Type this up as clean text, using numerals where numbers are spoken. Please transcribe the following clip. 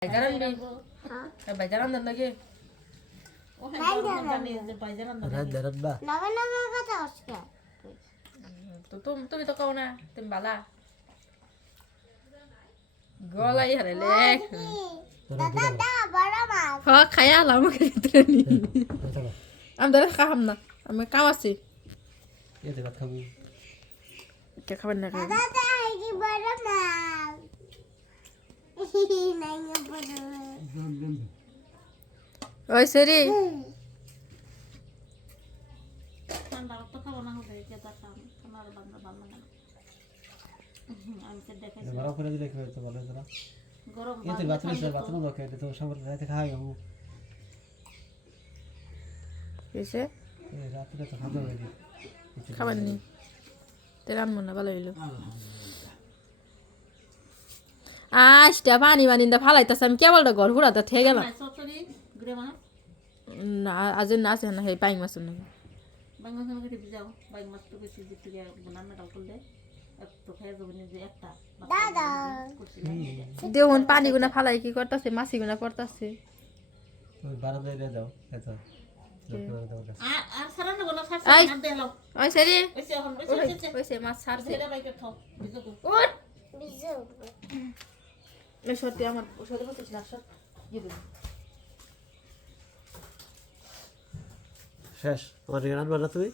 Pelajaran nih, pelajaran dan lagi. Darat ba? Nama kata Oscar. Tuh itu kau na, timbala. Gola ya lelek. Dada bड़ा मार. Ha kaya lama gitu nih. Am dari kaham na, am kawasi. Iya dekat kami. Kayak kawan nak. Dada ini bड़ा मार. Nanya bड़ा. Oi Seri. বড় করে দিলে খেয়ে তো ভালো হতো না এই তো বাথরুম বকে তো সবার রাতে খাওয়া যাবো Bisa? এই রাতে তো খাওয়া যাবে Kawan nih. Teran mana bala ilu. Sudah pani da phalai ta sam kya bolda gor hura ta the gela. Na azin na na he pai masun na. Dada. Deun pani guna phalai ki kortase masi guna kortase. ওই বারান্দায় নিয়ে যাও এত Ai. Oi Seri. Oi se mas sar se. Ut. Bizu. Me sorti amar, sorti botich na shot. Yidu. শেষ আমার রান্না বান্না তুমি